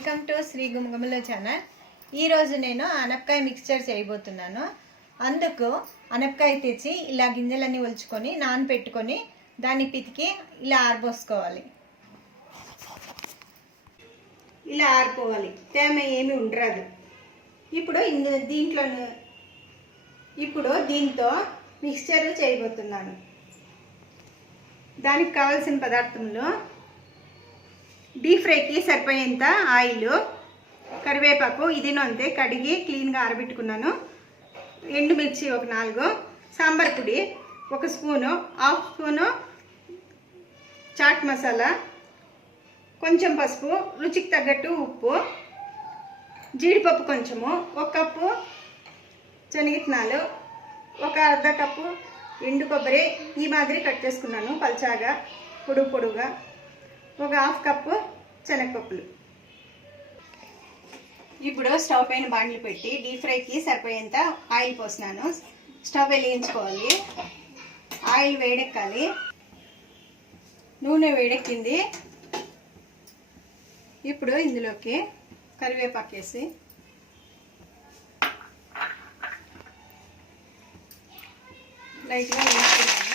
Welcome to Sri Gumalu channel. ఈరోజు నేను అనపకాయ mixture చేయబోతున్నాను. అందుకు అనపకాయ తెచ్చి ఇలా గింజలన్నీ ఒలుచుకొని నానబెట్టుకొని దాన్ని పితికి ఇలా ఆరబోసుకోవాలి. ఇలా ఆరిపోవాలి, తేమ ఏమి ఉండరాదు. ఇప్పుడు దీంతో మిక్స్చర్ చేయబోతున్నాను. దానికి కావాల్సిన పదార్థంలో డీప్ ఫ్రైకి సరిపోయేంత ఆయిల్, కరివేపాకు ఇది అంతే కడిగి క్లీన్గా ఆరబెట్టుకున్నాను, ఎండుమిర్చి ఒక 4, సాంబార్ పొడి 1 spoon, half spoon chaat masala, కొంచెం పసుపు, రుచికి తగ్గట్టు ఉప్పు, జీడిపప్పు కొంచెము, 1 కప్పు శనగిత్తనాలు, 1/2 కప్పు ఎండు కొబ్బరి ఈ మాదిరి కట్ చేసుకున్నాను పల్చాగా పొడుగుగా, 1/2 కప్పు శనగపప్పులు. ఇప్పుడు స్టవ్ పైన బాండ్లు పెట్టి డీప్ ఫ్రైకి సరిపోయేంత ఆయిల్ పోసినాను. స్టవ్ వెలిగించుకోవాలి, ఆయిల్ వేడెక్కాలి. నూనె వేడెక్కింది. ఇప్పుడు ఇందులోకి కరివేపాకు వేసి లైట్గా వేసుకున్నాను.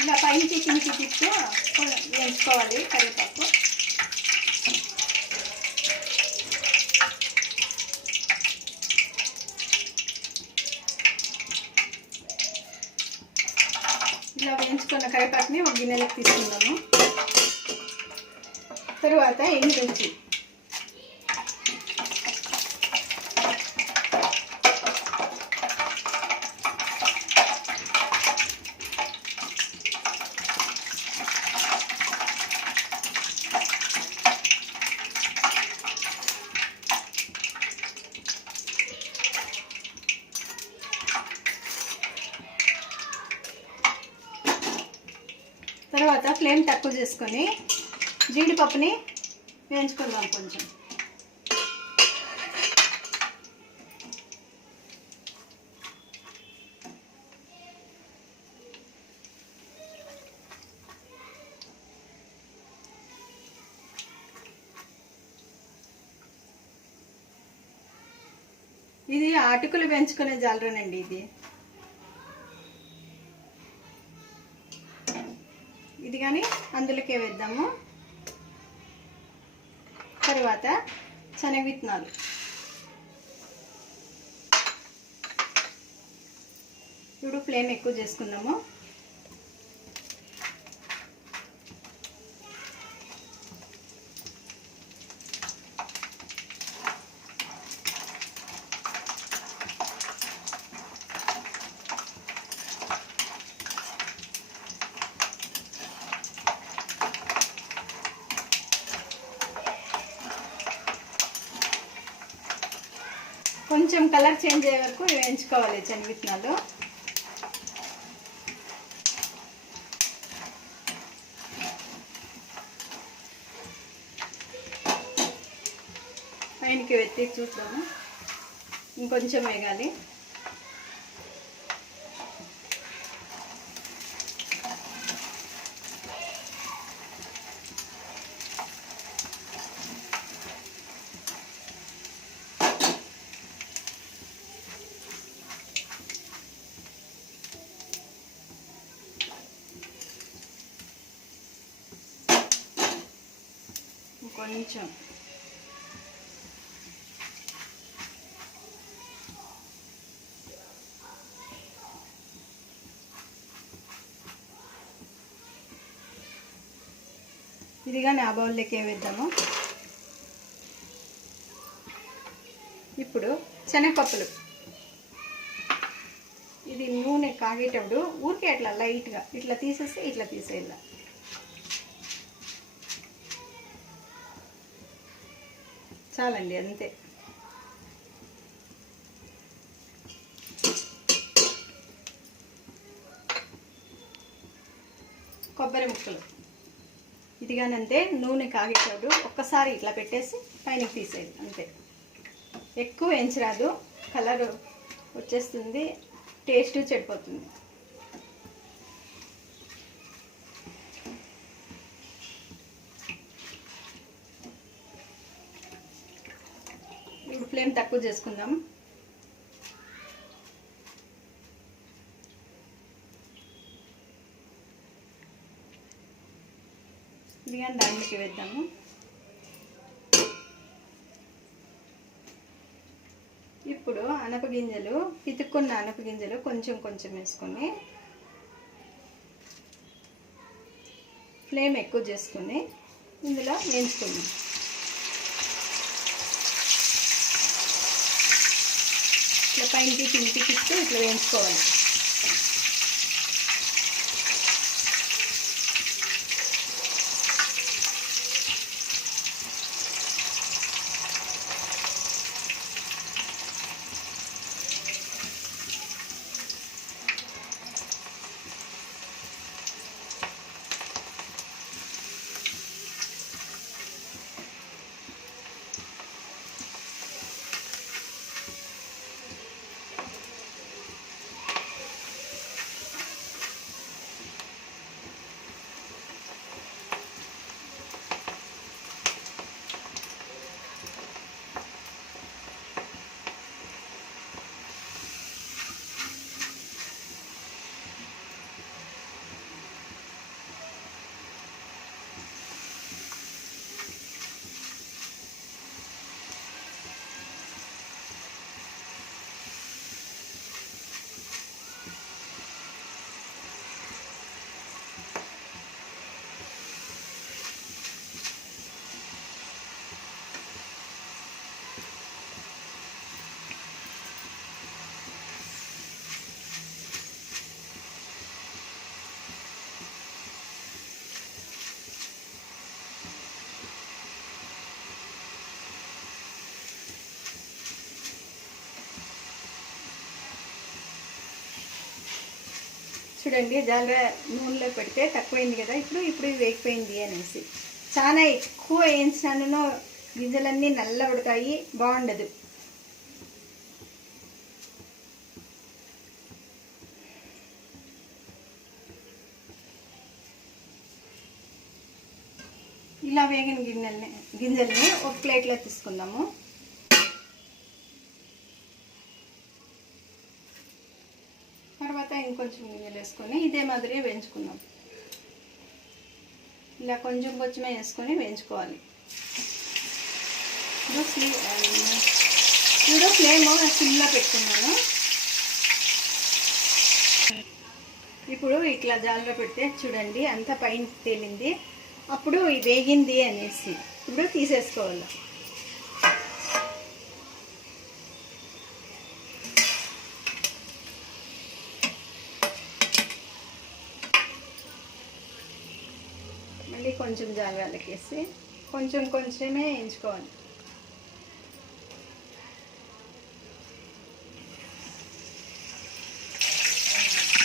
ఇలా పైకి కిందికి తిప్పుతూ వేయించుకోవాలి కరివేపాకు. ఇలా వేయించుకున్న కరివేపాకుని ఒక గిన్నెలకు తీసుకున్నాము. తరువాత ఎండుమిర్చి, తర్వాత ఫ్లేమ్ తక్కువ చేసుకొని జీడిపప్పుని వేయించుకుందాం కొంచెం. ఇది ఆటుకులు పెంచుకునే జాలరేనండి. ఇది కానీ అందులోకే వేద్దాము. తర్వాత శనగవిత్తనాలు, ఇప్పుడు ఫ్లేమ్ ఎక్కువ చేసుకుందాము. కొంచెం కలర్ చేంజ్ అయ్యే వరకు వేయించుకోవాలి శనగవిత్తనాలు. పైనకి వెత్తి చూద్దాము, ఇంకొంచెం వేగాలి. కొంచెం ఇదిగా నా బౌల్లోకి వేద్దాము. ఇప్పుడు శనగపప్పులు, ఇది నూనె కాగేటప్పుడు ఊరికే అట్లా లైట్గా ఇట్లా తీసేసి ఇట్లా తీసేయాలి. చాలండి, అంతే. కొబ్బరి ముక్కలు, ఇదిగానంతే నూనె కాగేటప్పుడు ఒక్కసారి ఇట్లా పెట్టేసి పైనకి తీసేది అంతే. ఎక్కువ వేయించరాదు, కలర్ వచ్చేస్తుంది, టేస్ట్ చెడిపోతుంది. ఇప్పుడు ఫ్లేమ్ తక్కువ చేసుకుందాం. ఇది కానీ దానికి వేద్దాము. ఇప్పుడు అనపగింజలు, పితుక్కున్న అనపగింజలు కొంచెం కొంచెం వేసుకొని ఫ్లేమ్ ఎక్కువ చేసుకొని ఇందులో వేయించుకుందాం. ఇట్లా పైనకి కిందికి ఇస్తూ ఇట్లా వేయించుకోవాలి. చూడండి, జాగ్రత్త నూనెలో పెడితే తక్కువైంది కదా, ఇప్పుడు వేగిపోయింది అనేసి. చాలా ఎక్కువ వేయించినాను గింజలన్నీ నల్ల ఉడతాయి, బాగుండదు. ఇలా వేగిన గింజల్ని ఒక ప్లేట్లో తీసుకుందాము. తర్వాత ఇంకొంచెం గింజలు వేసుకొని ఇదే మాదిరిగా వేయించుకుందాం. ఇలా కొంచెం కొంచెమే వేసుకొని వేయించుకోవాలి. ఇప్పుడు ఫ్లేమ్ సిమ్లో పెట్టుకున్నాను. ఇప్పుడు ఇట్లా జాలిలో పెడితే చూడండి అంతా పైన తేలింది. అప్పుడు వేగింది అనేసి ఇప్పుడు తీసేసుకోవాలి. మళ్ళీ కొంచెం జాగ్రత్తకి వేసి కొంచెం కొంచెమే వేయించుకోవాలి.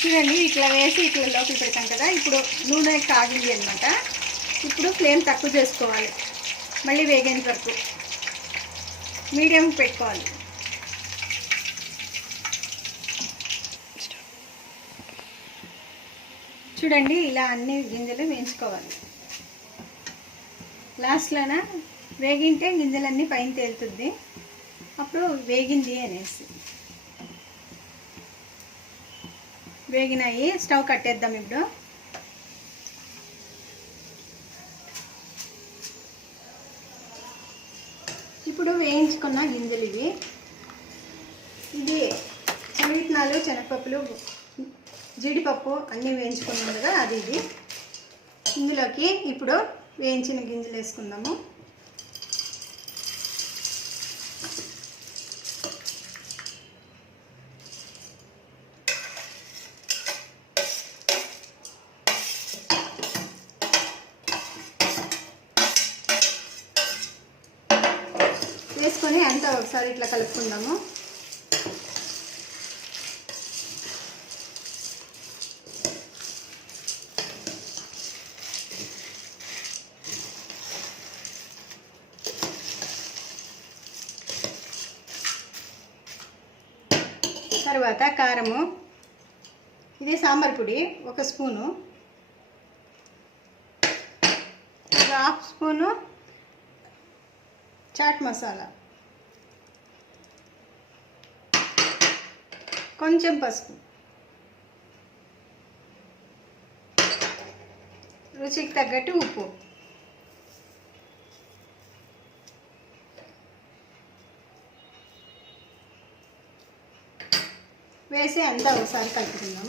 చూడండి ఇట్లా వేసి ఇట్లా లోపల పెడతాం కదా, ఇప్పుడు నూనె కాగింది అనమాట. ఇప్పుడు ఫ్లేమ్ తక్కువ చేసుకోవాలి, మళ్ళీ వేగేంత వరకు మీడియం పెట్టుకోవాలి. చూడండి ఇలా అన్ని గింజలు వేయించుకోవాలి. లాస్ట్లోన వేగింటే గింజలన్నీ పైన తేలుతుంది, అప్పుడు వేగింది అనేసి. వేగినాయి, స్టవ్ కట్టేద్దాం. ఇప్పుడు వేయించుకున్న గింజలు ఇది శనగిత్తనాలు, శనగపప్పులు, జీడిపప్పు అన్నీ వేయించుకున్నాం కదా, ఇది ఇందులోకి ఇప్పుడు వేయించిన గింజలు వేసుకుందాము. వేసుకొని అంతా ఒకసారి ఇట్లా కలుపుకుందాము. తర్వాత కారము, ఇది సాంబార్ పొడి 1 స్పూను, 1/2 స్పూను చాట్ మసాలా, కొంచెం పసుపు, రుచికి తగ్గట్టు ఉప్పు. వేసి అంతా ఒకసారి కలుపుకుందాం.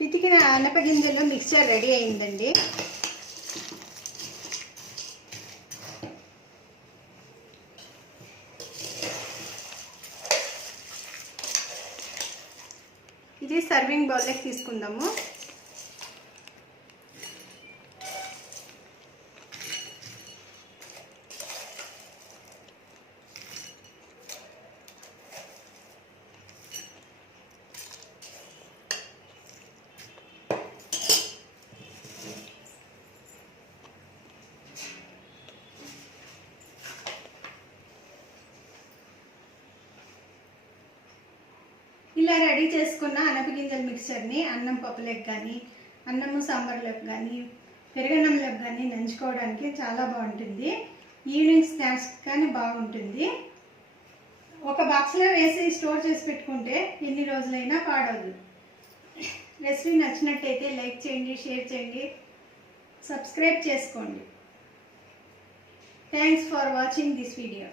పితికిన ఆనపగింజలు మిక్చర్ రెడీ అయిందండి. ఇది సర్వింగ్ బౌల్లోకి తీసుకుందాము. ఇలా రెడీ చేసుకున్న అనపగింజల మిక్చర్ని అన్నం పప్పులకు కానీ, అన్నము సాంబార్లకు కానీ, పెరుగన్నంలోకి కానీ నంచుకోవడానికి చాలా బాగుంటుంది. ఈవినింగ్ స్నాక్స్ కానీ బాగుంటుంది. ఒక బాక్స్లో వేసి స్టోర్ చేసి పెట్టుకుంటే ఎన్ని రోజులైనా పాడవదు. రెసిపీ నచ్చినట్టయితే లైక్ చేయండి, షేర్ చేయండి, సబ్స్క్రైబ్ చేసుకోండి. Thanks for watching this video.